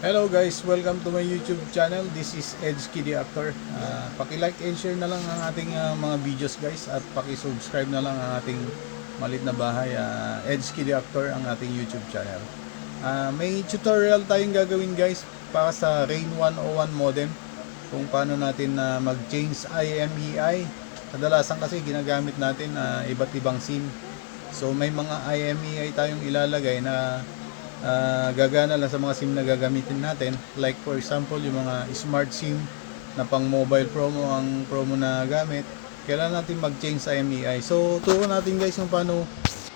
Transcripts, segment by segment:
Hello guys, welcome to my YouTube channel. This is Edge Kiddy Actor. Paki-like and share na lang ang ating mga videos guys at paki-subscribe na lang ang ating malit na bahay. Edge Kiddy Actor ang ating YouTube channel. May tutorial tayong gagawin guys para sa Rain 101 modem kung paano natin mag-change IMEI. Kadalasan kasi ginagamit natin iba't ibang SIM. So may mga IMEI tayong ilalagay na gagana lang sa mga SIM na gagamitin natin, like for example yung mga smart SIM na pang mobile promo ang promo na gamit. Kailangan natin mag-change sa IMEI. So turuan natin guys kung paano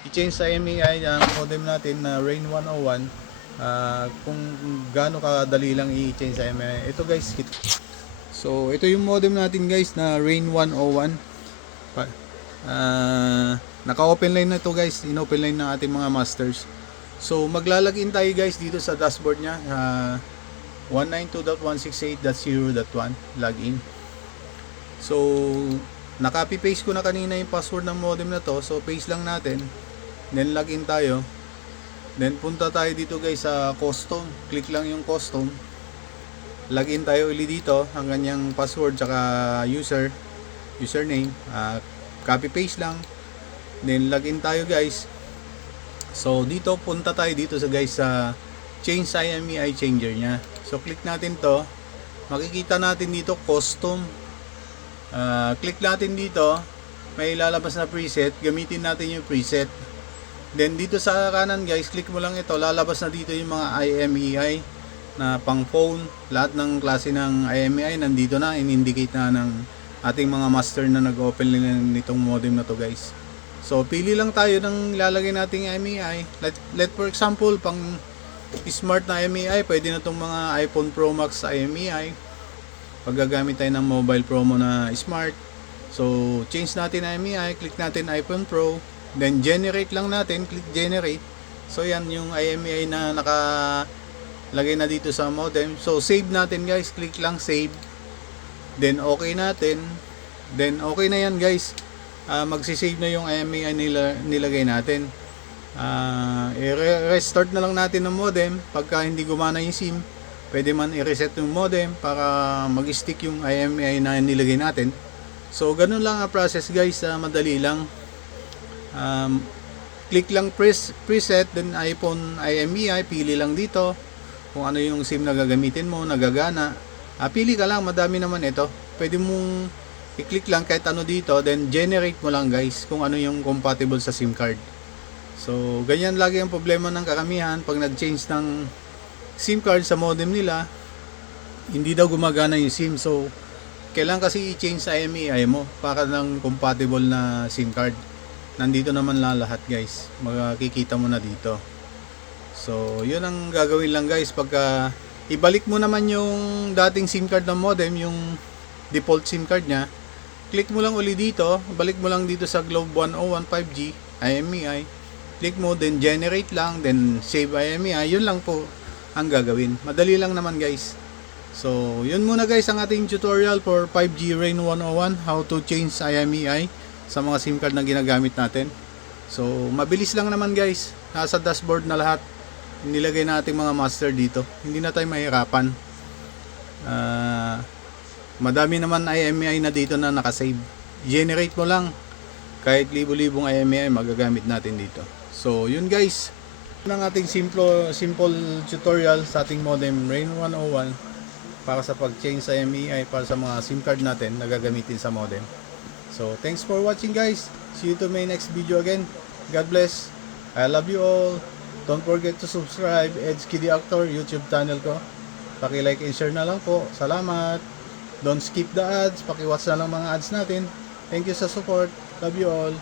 i-change sa IMEI ang modem natin na Rain 101, kung gaano kadali lang i-change sa IMEI. Ito guys, so ito yung modem natin guys na Rain 101. Naka-open line na ito guys, in-open line ng ating mga masters. So maglalagin tayo guys dito sa dashboard nya, 192.168.0.1 login. So naka-copy paste ko na kanina yung password ng modem na to, so paste lang natin, then login tayo, then punta tayo dito guys sa custom, click lang yung custom, login tayo ulit dito ang kanyang password tsaka username, copy paste lang, then login tayo guys. So dito punta tayo dito sa guys sa change IMEI changer nya. So click natin to, makikita natin dito custom, click natin dito, may lalabas na preset, gamitin natin yung preset. Then dito sa kanan guys, click mo lang ito, lalabas na dito yung mga IMEI na pang phone, lahat ng klase ng IMEI nandito na, in-indicate na ng ating mga master na nag-open nitong modem na to guys. So pili lang tayo ng ilalagay nating IMEI. Let for example, pang smart na IMEI, pwede na itong mga iPhone Pro Max IMEI. Pag gagamit tayo ng mobile promo na smart. So change natin IMEI, click natin iPhone Pro, then generate lang natin, click generate. So yan yung IMEI na nakalagay na dito sa modem. So save natin guys, click lang save. Then okay natin. Then okay na yan guys. Magsisave na yung IMEI nilagay natin. I-restart na lang natin ng modem pagka hindi gumana yung SIM. Pwede man i-reset yung modem para mag-stick yung IMEI na nilagay natin. So ganun lang ang process guys, madali lang. Click lang preset, then iPhone IMEI, pili lang dito kung ano yung SIM na gagamitin mo, nagagana. Pili ka lang, madami naman ito. Pwede mong i-click lang kahit ano dito, then generate mo lang guys kung ano yung compatible sa SIM card. So ganyan lagi ang problema ng karamihan pag nag-change ng SIM card sa modem nila, hindi daw gumagana yung SIM. So kailangan kasi i-change sa IMEI mo para ng compatible na SIM card. Nandito naman lang lahat guys, makikita mo na dito. So yun ang gagawin lang guys, pagka ibalik mo naman yung dating SIM card ng modem, yung default SIM card nya, click mo lang uli dito, balik mo lang dito sa Globe 101 5G IMEI, click mo, then generate lang, then save IMEI. Yun lang po ang gagawin, madali lang naman guys. So yun muna guys ang ating tutorial for 5G Rain 101, how to change IMEI sa mga SIM card na ginagamit natin. So mabilis lang naman guys, nasa dashboard na lahat, nilagay natin mga master dito, hindi na tayo mahirapan. Madami naman IMEI na dito na nakasave. Generate mo lang, kahit libo-libong IMEI magagamit natin dito. So yun guys, yun ang ating simple tutorial sa ating modem Rain 101 para sa pag-change sa IMEI para sa mga SIM card natin na gagamitin sa modem. So thanks for watching guys. See you to my next video again. God bless. I love you all. Don't forget to subscribe Edge Kiddy Actor YouTube channel ko. Paki-like and share na lang po. Salamat. Don't skip the ads. Paki-watch na lang mga ads natin. Thank you sa support. Love you all.